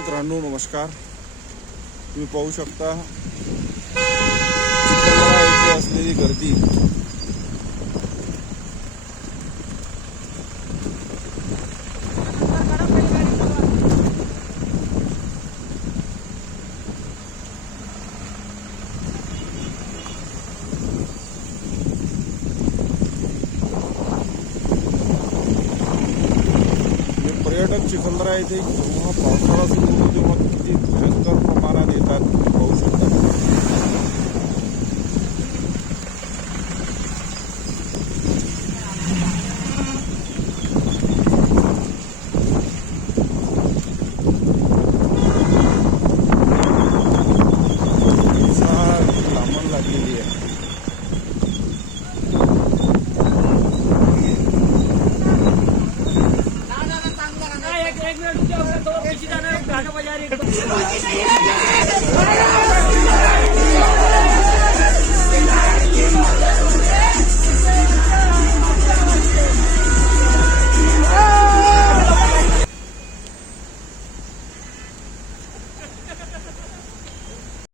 मित्रांनो नमस्कार. तुम्ही पाहू शकता चिखलदरा येथे असलेली गर्दी पर्यटक चिखलदरा येथे जेव्हा पावसाळा सुरू होतो तेव्हा किती भयंकर प्रमाणात एक एक मिनट रुक जाओ, दो पीछे जाना है, गाना बजा रही है।